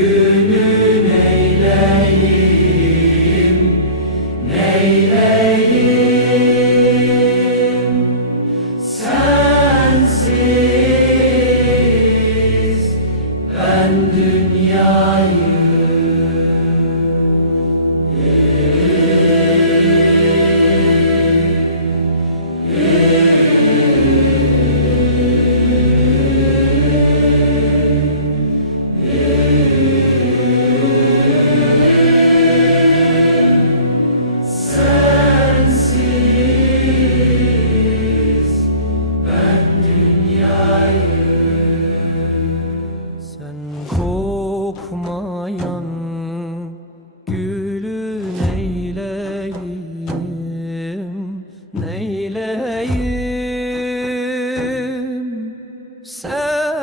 günü neyleyim? Neyleyim? Sensiz ben dünyayı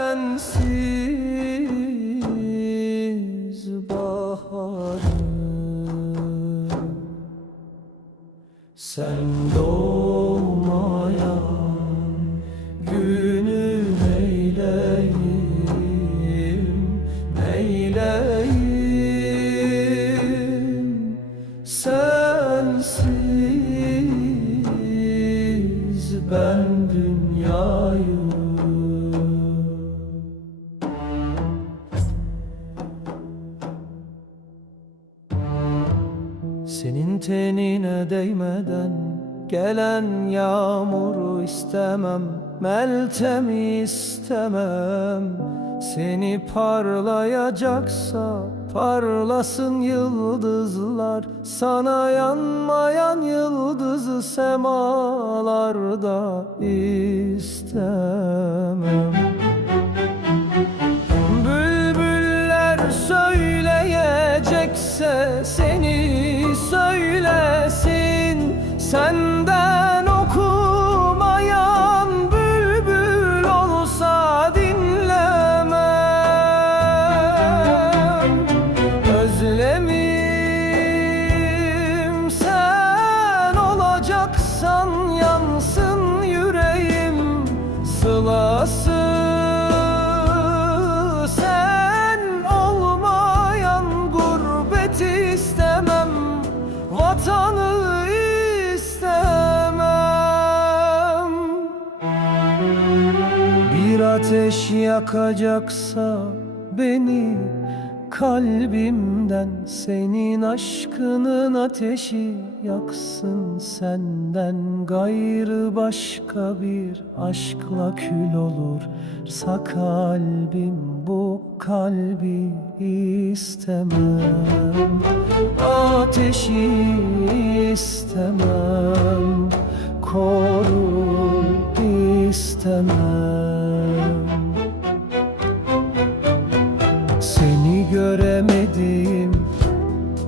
Sensiz tenine değmeden gelen yağmuru istemem Meltemi istemem. Seni parlayacaksa parlasın yıldızlar Sana yanmayan yıldızı semalarda istemem ateş yakacaksa beni Kalbimden senin aşkının ateşi yaksın Senden. Gayrı başka bir aşkla kül olursa kalbim bu kalbi istemem. Ateşi istemem. Koru istemem. Seni göremedim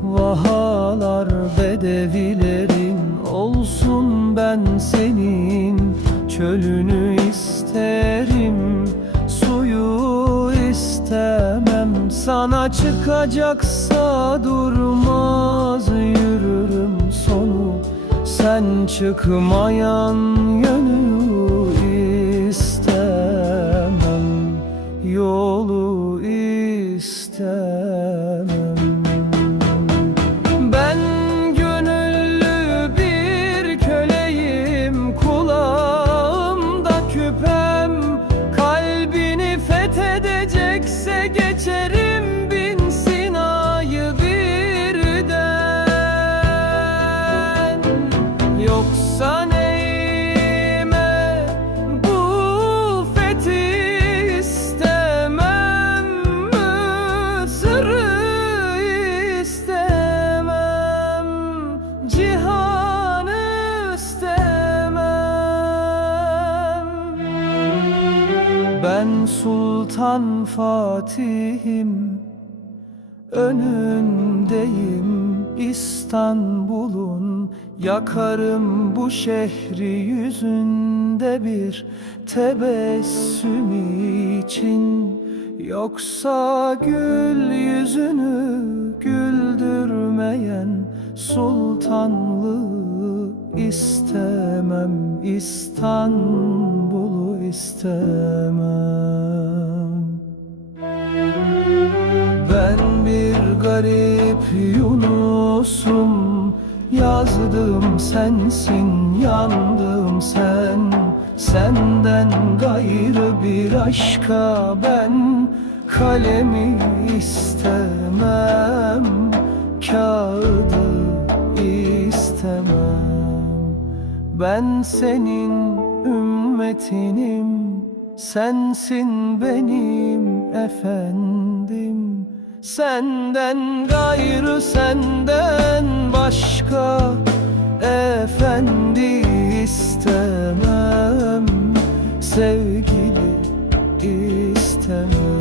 Vahalar bedevilerin olsun ben senin Çölünü isterim. Suyu istemem Sana çıkacaksa durmaz yürürüm sonu Sen çıkmayan yönü Fatih'im Önündeyim İstanbul'un. Yakarım bu şehri yüzünde bir tebessüm için. Yoksa gül yüzünü güldürmeyen sultanlığı istemem. İstanbul'u istemem Yazdım sensin, yandım sen. Senden gayrı bir aşka ben Kalemi istemem. Kağıdı istemem. Ben senin ümmetinim Sensin benim efendim. Senden gayrı senden başka Efendi istemem Sevgili istemem.